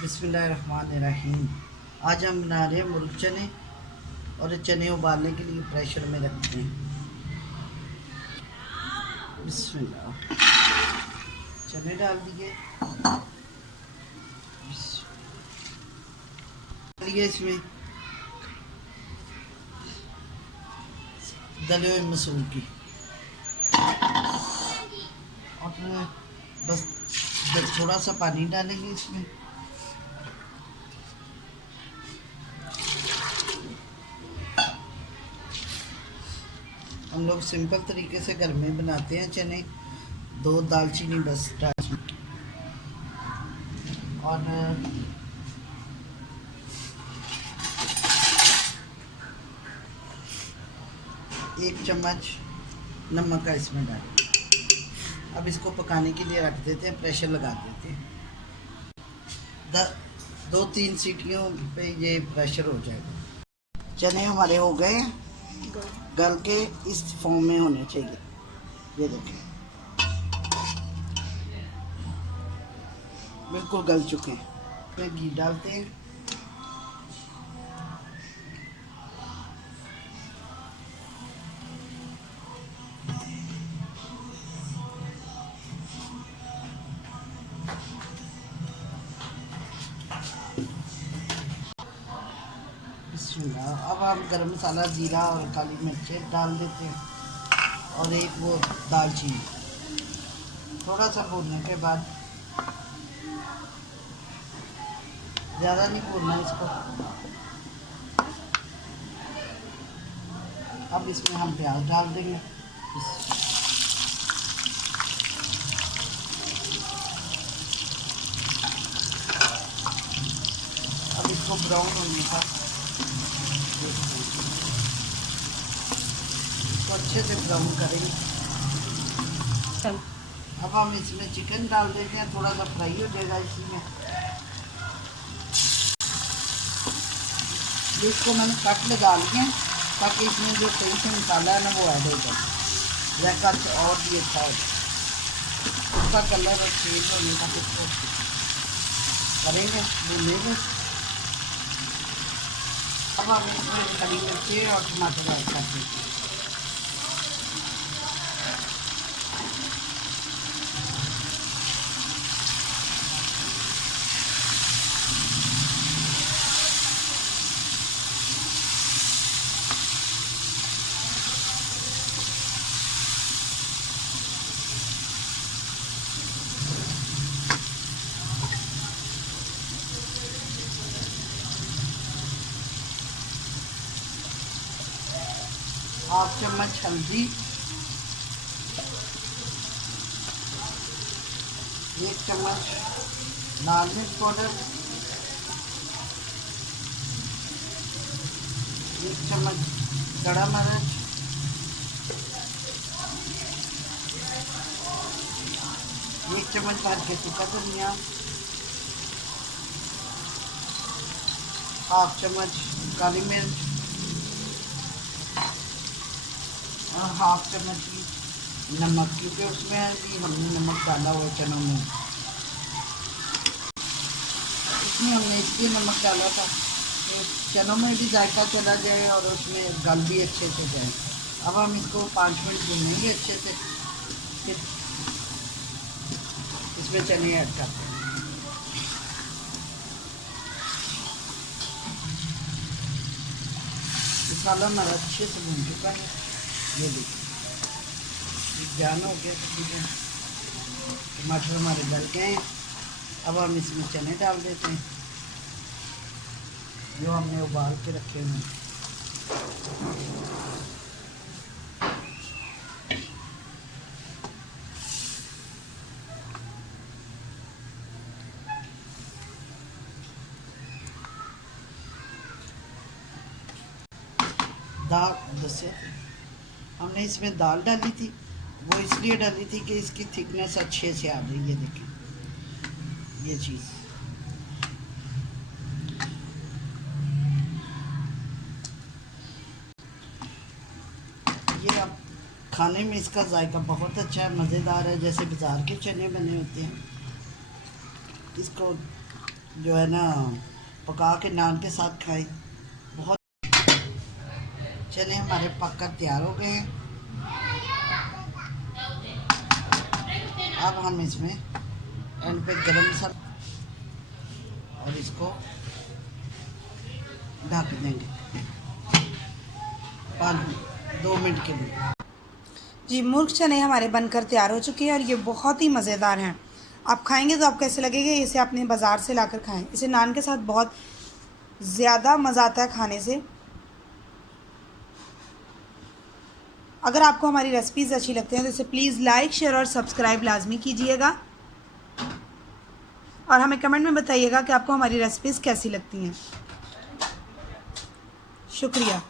बिस्मिल्लाहिर्रहमानिर्रहीम। आज हम बना रहे हैं मुर्ग चने और चने उबालने के लिए प्रेशर में रखते हैं। बिस्मिल्लाह, चने डाल दिए, इसमें दले हुए मसूर की और बस थोड़ा सा पानी डालेंगे इसमें। हम लोग सिंपल तरीके से घर में बनाते हैं चने। 2 दालचीनी बस डाल और 1 चम्मच नमक का इसमें डालें। अब इसको पकाने के लिए रख देते हैं, प्रेशर लगा देते हैं। 2-3 सीटियों पे ये प्रेशर हो जाएगा। चने हमारे हो गए, गल के इस फॉर्म में होने चाहिए। ये देखें, बिल्कुल गल चुके हैं। इसमें घी डालते हैं। अब हम गरम मसाला, जीरा और काली मिर्चें डाल देते हैं और एक वो दालचीनी। थोड़ा सा भूनने के बाद, ज़्यादा नहीं भूनना इसको। अब इसमें हम प्याज डाल देंगे। अब इसको ब्राउन होने तक इसको अच्छे से ब्राउन करेंगे। अब हम इसमें चिकन डाल देते हैं, थोड़ा सा फ्राई हो जाएगा इसमें। इसको मैंने कट लगा लिए ताकि इसमें जो सही से मसाला है ना वो ऐड हो जाए, जैसा और भी अच्छा हो जाए। उसका कलर और शेप होने का इसको करेंगे, भूनेंगे। अब हम इसमें हरी मिर्ची और टमाटर ऐड कर देते हैं। हाफ चम्मच हल्दी, 1 चम्मच लाल मिर्च पाउडर, 1 चम्मच खड़ा मिर्च, 1 चम्मच भर के सूखा धनिया, हाफ चम्मच काली मिर्च और हाफ चम्मच की नमक, क्योंकि उसमें भी हमने नमक डाला हुआ चनों में। इसमें हमने इसलिए नमक डाला था तो चनों में भी जायका चला जाए और उसमें गल भी अच्छे से जाए। अब हम इसको 5 मिनट भूनेंगे अच्छे से, फिर इसमें चने ऐड करते हैं। मसाला हमारा अच्छे से भून चुका है। ये देखिए जान हो गया, टमाटर हमारे गल गए। अब हम इसमें चने डाल देते हैं जो हमने उबाल के रखे हुए हैं। दाल हमने इसमें दाल डाली थी, वो इसलिए डाली थी कि इसकी थिकनेस अच्छे से आ रही है। देखें ये चीज़, ये अब खाने में इसका जायका बहुत अच्छा है, मज़ेदार है, जैसे बाज़ार के चने बने होते हैं। इसको जो है ना पका के नान के साथ खाएं। बहुत चने हमारे पककर तैयार हो गए हैं। अब हम इसमें एंड पे गरम मसाला और इसको ढक देंगे 2 मिनट के लिए। जी, मुर्ग चने हमारे बनकर तैयार हो चुके हैं और ये बहुत ही मज़ेदार हैं। आप खाएंगे तो आपको ऐसे लगेगा इसे आपने बाज़ार से लाकर खाएं। इसे नान के साथ बहुत ज़्यादा मज़ा आता है खाने से। अगर आपको हमारी रेसिपीज़ अच्छी लगती हैं तो इसे प्लीज़ लाइक, शेयर और सब्सक्राइब लाजमी कीजिएगा और हमें कमेंट में बताइएगा कि आपको हमारी रेसिपीज़ कैसी लगती हैं। शुक्रिया।